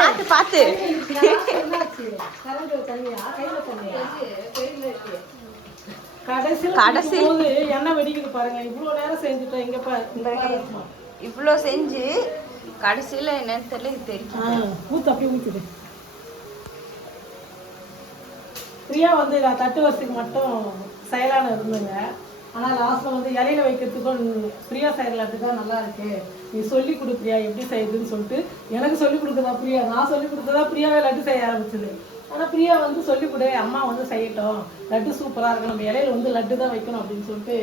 பாத்து பாத்து கடைசி என்ன வெடிக்குது பாருங்க. இவ்வளவு நேரம் செஞ்சுட்டோம். இங்க பாரு இவ்வளோ செஞ்சு கடைசியில என்னன்னு தெரியல தெரியும். ஊத்து அப்படியே ஊத்துது. பிரியா வந்து நான் தட்டு வரிசைக்கு மட்டும் செயலான இருந்துங்க. ஆனால் லாஸ்ட்டில் வந்து இலையில வைக்கிறதுக்கும் பிரியா செய்யலாட்டு தான் நல்லா இருக்கு, நீ சொல்லி கொடு பிரியா எப்படி செய்யுதுன்னு சொல்லிட்டு எனக்கு சொல்லிக் கொடுக்குறதா பிரியா. நான் சொல்லி கொடுத்ததா பிரியாவே லட்டு செய்ய ஆரம்பிச்சது. ஆனால் பிரியா வந்து சொல்லிக் கொடு, அம்மா வந்து செய்யட்டும், லட்டு சூப்பராக இருக்கும், நம்ம இலையில வந்து லட்டு தான் வைக்கணும் அப்படின்னு சொல்லிட்டு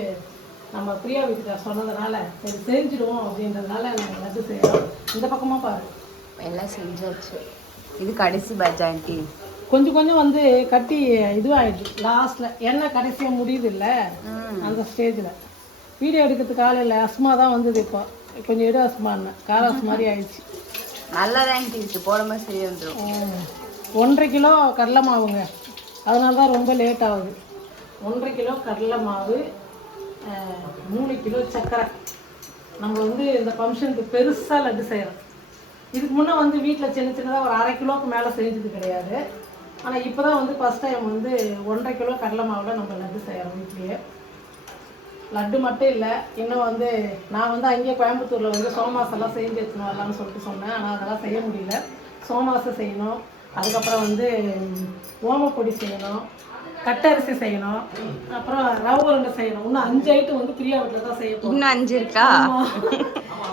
நம்ம பிரியா வீட்டுக்கார் சொன்னதுனால சரி செஞ்சிடுவோம் அப்படின்றதுனால நாங்கள் லட்டு செய்யறோம். இந்த பக்கமாக பாரு எல்லாம் செஞ்சாச்சு. இது கடைசி பேட்ச் ஆண்டி. கொஞ்சம் கொஞ்சம் வந்து கட்டி இதுவாகிடுச்சு. லாஸ்ட்ல எண்ணெய் கடைசியாக முடியுது இல்லை அந்த ஸ்டேஜில் வீடியோ எடுக்கிறதுக்கு ஆள் இல்லை. அஸ்மா தான் வந்தது. இப்போ கொஞ்சம் எடு அஸ்மான்னு காராஸ் மாதிரி ஆயிடுச்சு. நல்லா தான் இருக்கு, போடும்போது சரி வந்துடும். 1.5 கிலோ கடலை மாவுங்க, அதனால தான் ரொம்ப லேட் ஆகுது. 1.5 கிலோ கடலை மாவு, 3 கிலோ சர்க்கரை. நம்ம வந்து இந்த ஃபங்க்ஷனுக்கு பெருசாக லட்டு செய்கிறோம். இதுக்கு முன்னே வந்து வீட்டில் சின்ன சின்னதாக ஒரு 1/2 கிலோவுக்கு மேலே செஞ்சது கிடையாது. ஆனால் இப்போ தான் வந்து ஃபஸ்ட் டைம் வந்து 1.5 கிலோ கடலை மாவில் நம்ம லட்டு செய்கிறோம் வீட்லேயே. லட்டு மட்டும் இல்லை, இன்னும் வந்து நான் வந்து அங்கேயே கோயம்புத்தூரில் வந்து சோமாசெல்லாம் செஞ்சு எடுத்துன்னு வரலாம்னு சொல்லிட்டு சொன்னேன். ஆனால் அதெல்லாம் செய்ய முடியல. சோமாசம் செய்யணும், அதுக்கப்புறம் வந்து ஓமப்பொடி செய்யணும், கட்டரிசி செய்யணும், அப்புறம் ரவை உருண்டை செய்யணும். இன்னும் 5 ஐட்டம் வந்து பிரியா வீட்டில் தான் செய்ய போகிறோம். இன்னும் 5 இருக்கா?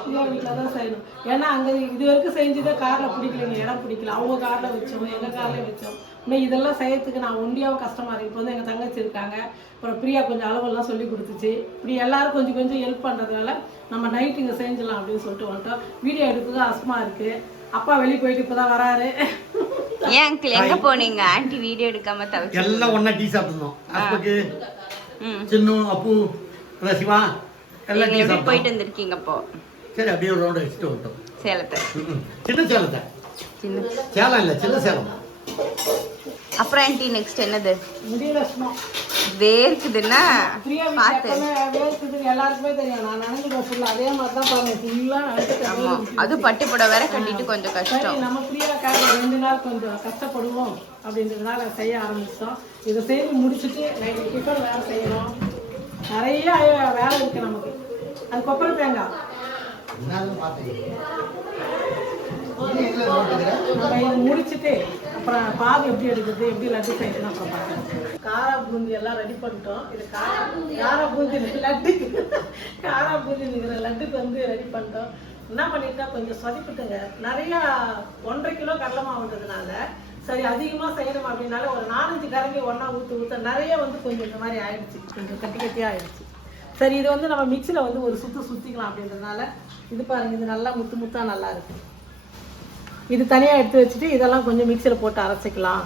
பிரியா வீட்டில் தான் செய்யணும். ஏன்னா அங்கே இது வரைக்கும் செஞ்சதே காரில் பிடிக்கலைங்க, இடம் பிடிக்கல. அவங்க காரில் வச்சோம், எங்கள் காரில் வச்சோம். இன்னும் இதெல்லாம் செய்யறதுக்கு நான் ஒண்டியாவும் கஷ்டமாக இருக்குது. இப்போ வந்து எங்கள் தங்கச்சி இருக்காங்க, அப்புறம் பிரியா கொஞ்சம் அளவெல்லாம் சொல்லி கொடுத்துச்சு. இப்படி எல்லாரும் கொஞ்சம் கொஞ்சம் ஹெல்ப் பண்ணுறதுனால நம்ம நைட்டு இங்கே செஞ்சிடலாம் அப்படின்னு சொல்லிட்டு வந்துட்டோம். வீடியோ எடுக்கிறதுக்கு அஸ்மா இருக்குது. அப்பா வெளியே போயிட்டு இப்போ தான் வராரு. ஏன் அங்கிள் எங்க போனீங்க? ஆன்ட்டி வீடியோ எடுக்காம தவிச்சு எல்லாம் ஒண்ணா டீ சாப்பிட்டோம். அப்புக்கு சின்னு அப்பு சிவா எல்லாம் டீ சாப்பிட்டோம். போயிட்டு வந்திருக்கீங்க அப்போ? சரி அப்படியே ஒரு ரவுண்ட் அடிச்சுட்டு வந்துட்டோம். சேலத்தை சின்ன சேலத்தை சேலம் இல்லை சின்ன சேலம். அப்புறம் ஆன்ட்டி நெக்ஸ்ட் என்னது? முடியல வேர்க்குதுன்னா பார்த்து வேர்க்குது எல்லாருக்குமே தெரியும். நான் நினைக்கிறேன் ஃபுல்லாக அதே மாதிரி தான் பாருங்க ஃபுல்லாக. ஆமாம், அது பட்டு புடவை வேற கட்டிட்டு கொஞ்சம் கஷ்டம். நம்ம ஃப்ரீயாக 2 நாள் கொஞ்சம் கஷ்டப்படுவோம் அப்படின்றதுனால செய்ய ஆரம்பிச்சோம். இதை செய்து முடிச்சுட்டு நைட்டு டிஃபன் வேலை செய்யணும். நிறைய வேலை இருக்குது நமக்கு. அது கொப்பரை தேங்காய் நம்ம இதை முடிச்சுட்டு அப்புறம் பாகு எப்படி எடுக்கிறது, எப்படி லட்டு செய்யணும் அப்புறம் பார்க்கலாம். காரா பூந்தி எல்லாம் ரெடி பண்ணிட்டோம். இது காரா பூந்தி லட்டு, காரா பூந்திங்கிற லட்டுக்கு வந்து ரெடி பண்ணிட்டோம். என்ன பண்ணிட்டா கொஞ்சம் சொதிப்பிட்டுங்க. நிறையா 1.5 கிலோ கடலை மாவுன்றதுனால சரி அதிகமாக செய்யணும் அப்படின்னால ஒரு 4-5 கரண்டி ஒன்றா ஊற்ற நிறைய வந்து கொஞ்சம் இந்த மாதிரி ஆயிடுச்சு, கொஞ்சம் கட்டி கட்டியாக ஆயிடுச்சு. சரி இது வந்து நம்ம மிக்சியில் வந்து ஒரு சுற்றிக்கலாம் அப்படின்றதுனால இது பாருங்கள், இது நல்லா முத்தாக நல்லா இருக்குது. இது தனியாக எடுத்து வச்சுட்டு இதெல்லாம் கொஞ்சம் மிக்சியில் போட்டு அரைச்சிக்கலாம்.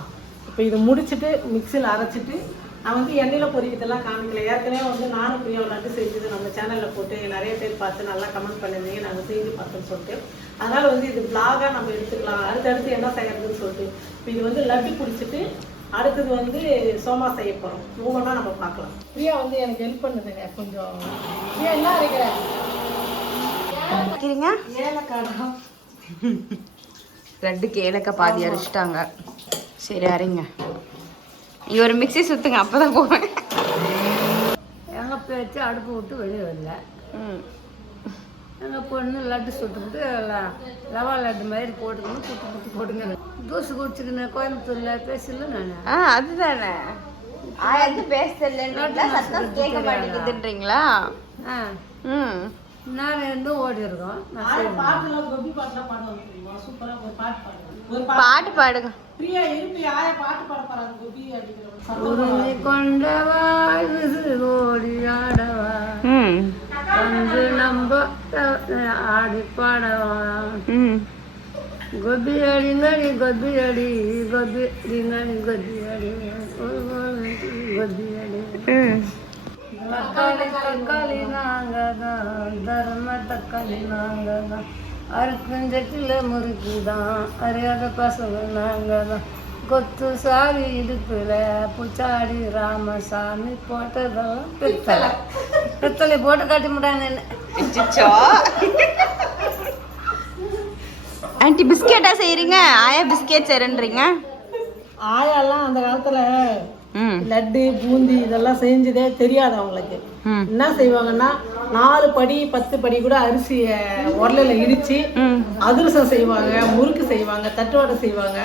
இப்போ இது முடிச்சுட்டு மிக்சியில் அரைச்சிட்டு நான் வந்து எண்ணெயில் பொரிக்கிறதெல்லாம் காமிக்கல. ஏற்கனவே வந்து நானும் பிரியா லட்டு செஞ்சது நம்ம சேனலில் போட்டு நிறைய பேர் பார்த்து நல்லா கமெண்ட் பண்ணியிருந்தீங்க, நாங்கள் செஞ்சு பார்த்தோன்னு சொல்லிட்டு. அதனால் வந்து இது பிளாகாக நம்ம எடுத்துக்கலாம், அடுத்தடுத்து என்ன செய்யறதுன்னு சொல்லிட்டு. இப்போ இது வந்து லட்டு பிடிச்சிட்டு அடுத்தது வந்து சோமா செய்ய போகிறோம். ஒவ்வொன்றா நம்ம பார்க்கலாம். பிரியா வந்து எனக்கு ஹெல்ப் பண்ணுதுங்க கொஞ்சம். பிரியா என்ன அரைக்கிறேன்? ஏலக்காய் லட்டுக்கு ஏலக்காய் பாதி அரைச்சிட்டாங்க. சரி அரைங்க. நீ ஒரு மிக்சி சுற்றுங்க, அப்போ தான் போவேன். எங்கள் பேச்சு அடுப்பு விட்டு வெளியே வரல. எங்கள் பொண்ணு லட்டு சுட்டுக்கிட்டு ரவா லட்டு மாதிரி போட்டுக்கணும், சுட்டு போட்டுங்க. தூசு குடிச்சுக்கின்னு கோயம்புத்தூரில் பேசல நான். அதுதானே அது பேச தெரியல, சத்தம் கேட்க மாட்டேங்குதுன்றீங்களா? நான் ரெண்டும் ஓடி இருக்கோம். பாட்டு பாடுங்க. உரிமை கொண்டவா ஓடி ஆடவா வந்து நம்ப ஆடி பாடவா. கோபி அடி நடி கோபி அடி கோபி அடி நடி கோபி அடி கோபி அடி. தக்காளி நாங்கதான், தர்ம தக்காளி நாங்கதான், அறுக்கஞ்சட்டில் முறுக்குதான், அறியாத பசங்க நாங்கதான். கொத்து சாவி இடுப்புல புச்சாடி ராமசாமி போட்டதெல்லாம் பித்தளை. பித்தளை போட்டு காட்டி முடாங்க. ஆன்ட்டி பிஸ்கெட்டா செய்கிறீங்க? ஆயா பிஸ்கெட் செய்கிறேன்றீங்க. ஆயாலாம் அந்த காலத்துல ம் லட்டு பூந்தி இதெல்லாம் செஞ்சதே தெரியாது அவங்களுக்கு. என்ன செய்வாங்கன்னா 4 படி 10 படி கூட அரிசியை உரலில் இடிச்சு அதிரசம் செய்வாங்க, முறுக்கு செய்வாங்க, தட்டு வடை செய்வாங்க.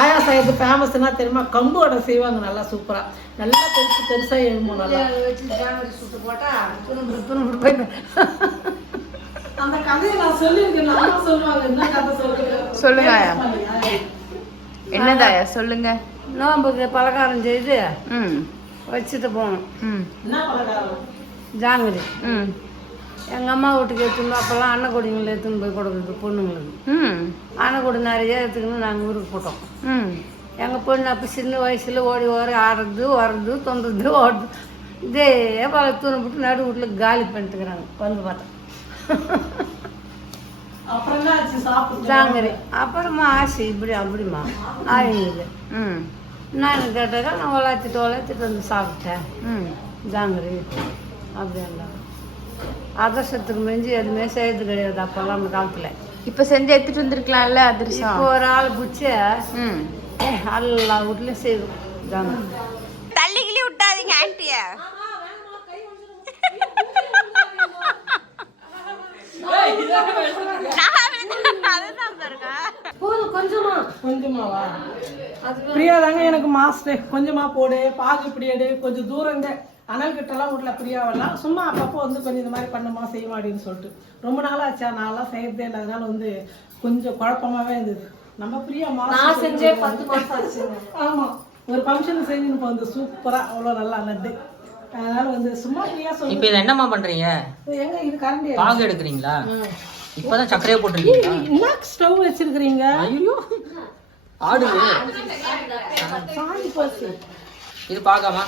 ஆயா செய்யறது ஃபேமஸ்னா தெரியுமா? கம்பு வடை செய்வாங்க நல்லா சூப்பரா, நல்லா பெருசா எழுமோ நல்லா வச்சு ஜாங்கிரி சுட்டு போட்டா துணு போயிட்டு அந்த கதையை நான் சொல்லியிருக்கேன். அம்மா சொல்லுவாங்க. என்ன கதை சொல்லுங்க சொல்லுங்க ஆயா. என்னதாயா சொல்லுங்க. நோம்புக்கு பலகாரம் செய்து ம் வச்சுட்டு போகணும். என்ன பலகாரம்? ஜாங்கிரி ம் எங்கள் அம்மா வீட்டுக்கு எடுத்துன்னு அப்போல்லாம் அன்னக்கூடிங்களை எடுத்துன்னு போய் கொடுக்குறது பொண்ணுங்களுக்கு. ம் அன்னக்கூடி நிறைய எடுத்துக்கணும். நாங்கள் ஊருக்கு போட்டோம். ம் எங்கள் பொண்ணு அப்போ சின்ன வயசில் ஓடி ஆடுறது வர்றது தொண்டுறது ஓடுது. இதே பல தூரம் போட்டு நடு வீட்டில் காலி பண்ணிட்டுக்கிறாங்க வந்து பார்த்தா. அப்புறம் என்ன ஆச்சு சாப்பிட்டு? ஜாங்கிரி அப்புறமா ஆசை இப்படி அப்படிமா ஆயுங்குது. ம் நான் கேட்டாக்கா நான் வளர்த்திட்டு வந்து சாப்பிட்டேன். ம் ஜாங்கிரி அப்படின்னா அதிர்ஷ்டத்துக்கு மிஞ்சி எதுவுமே செய்யறது கிடையாது அப்போல்லாம் அந்த காலத்தில். இப்போ செஞ்சு எடுத்துட்டு வந்திருக்கலாம்ல அதிரசம். இப்போ ஒரு ஆள் பிடிச்சி ம் எல்லா வீட்லையும் செய்யும் ஜாங்கிரி. தள்ளிக்கிளி விட்டாதீங்க ஆன்ட்டிய. கொஞ்சமாவா? பிரியா தாங்க எனக்கு மாஸ்டர். கொஞ்சமா போடு, பாகு இப்படி எடு, கொஞ்சம் தூரம் இந்த அனல் கிட்டலாம் வீட்ல பிரியாவெல்லாம் சும்மா அப்பப்போ வந்து கொஞ்சம் இந்த மாதிரி பண்ணுமா செய்யுமா அப்படின்னு சொல்லிட்டு ரொம்ப நாளாச்சா நான்லாம் செய்யறதே இல்லை. அதனால வந்து கொஞ்சம் குழப்பமாவே இருந்தது. நம்ம பிரியா மாஸ்டர் செஞ்சே 10 மாசம் ஆச்சு. ஆமா, ஒரு ஃபங்க்ஷன் செஞ்சுன்னு வந்து சூப்பரா அவ்வளோ நல்லா லட்டு. அதனால வந்து சும்மா பிரியா சொல்லி. இப்போ இதை என்னம்மா பண்றீங்க? எங்க இது கரண்டி பாகு எடுக்கிறீங்களா? இப்பதான் சர்க்கரையை போட்டுருக்கீங்களா? என்ன ஸ்டவ் வச்சிருக்கிறீங்க? ஐயோ ஆடு சாணி போச்சு. இது பாக்காமா?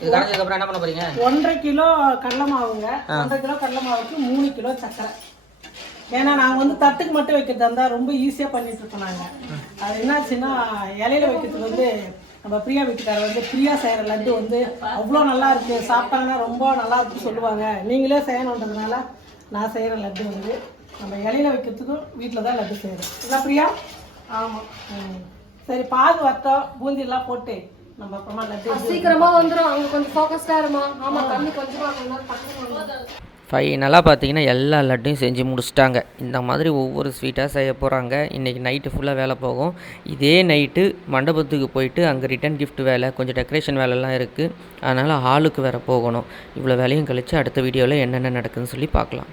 இது கரைஞ்சதுக்கு அப்புறம் என்ன பண்ண போறீங்க? 1.5 கிலோ கடலை மாவுங்க. 1.5 கிலோ கடலை மாவுக்கு 3 கிலோ சர்க்கரை. ஏன்னா நாங்கள் வந்து தட்டுக்கு மட்டும் வைக்கிறதா இருந்தால் ரொம்ப ஈஸியாக பண்ணிட்டு இருக்கோம் நாங்கள். அது என்னாச்சுன்னா இலையில வைக்கிறதுக்கு வந்து நம்ம பிரியா வீட்டுக்காரர் வந்து பிரியா செய்கிற லட்டு வந்து அவ்வளோ நல்லா இருக்கு, சாப்பிட்டாங்கன்னா ரொம்ப நல்லா இருக்குன்னு சொல்லுவாங்க. நீங்களே செய்யணுன்றதுனால நான் செய்கிற லட்டு வந்து நம்ம இலையில வைக்கிறதுக்கும் வீட்டில் தான் லட்டு செய்கிறோம். இல்லை பிரியா? ஆமாம். சரி, பாகு வட்டம் பூந்திலாம் போட்டு நம்ம அப்புறமா லட்டு சீக்கிரமா வந்துடும். அவங்க கொஞ்சம் ஃபோக்கஸ்டாக இருமா. ஆமாம், தண்ணி கொஞ்சமாக பக்கத்தில். ஃபைனலாக பார்த்தீங்கன்னா எல்லா லட்டையும் செஞ்சு முடிச்சிட்டாங்க. இந்த மாதிரி ஒவ்வொரு ஸ்வீட்டாக செய்ய போகிறாங்க. இன்றைக்கி நைட்டு ஃபுல்லாக வேலை போகும். இதே நைட்டு மண்டபத்துக்கு போயிட்டு அங்கே ரிட்டன் கிஃப்ட் வேலை, கொஞ்சம் டெக்கரேஷன் வேலைலாம் இருக்குது. அதனால் ஹாலுக்கு வேறு போகணும். இவ்வளோ வேலையும் கழித்து அடுத்த வீடியோவில் என்னென்ன நடக்குதுன்னு சொல்லி பார்க்கலாம்.